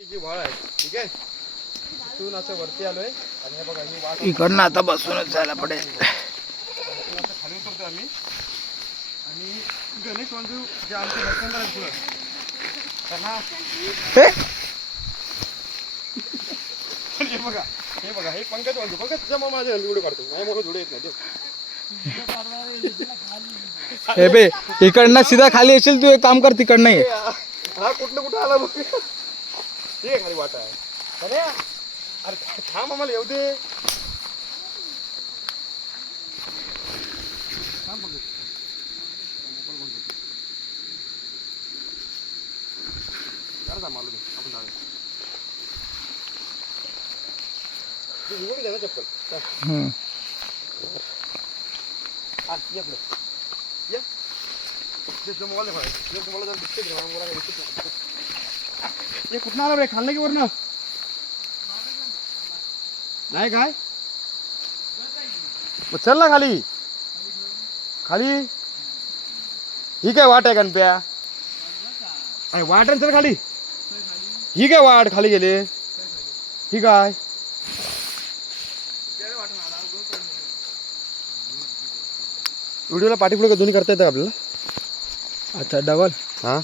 जी वाळ आहे ठीक आहे. इथून असं वरती आलोय आणि हे बघा ही वाट इकडनं आता बसूनच जायला पडेल. इथून असं खाली उतरतो आम्ही आणि गणेश बंधू जे आमचे भक्तंबर आहेत पुढं त्यांना हे हे बघा हे पंकज बंधू पंकज तुझ्या मग माझ्या व्हिडिओ काढतो माझ्या मोबाईल व्हिडिओ येत नाही देऊ. हे बे इकडनं सीधा खाली येशील तू. एक काम कर तिकडनं ये. हा कुठं आला बघ. ठीक आहे खाली वाटा आहे. अरे अरे थांब आम्हाला येऊ दे. थांब बघ मालूम आपण जाऊया. घेऊन द्या ना चप्पल. कुठं आला रे खाल्लं की वरनं नाही काय मग चल ना खाली खाली. ही काय वाट आहे गणप्या. अरे वाट आहे सर खाली. ही काय वाट खाली गेले ही काय. व्हिडिओला पाठीपुढे का दोन्ही करता येतं आपल्याला. अच्छा डबल. हां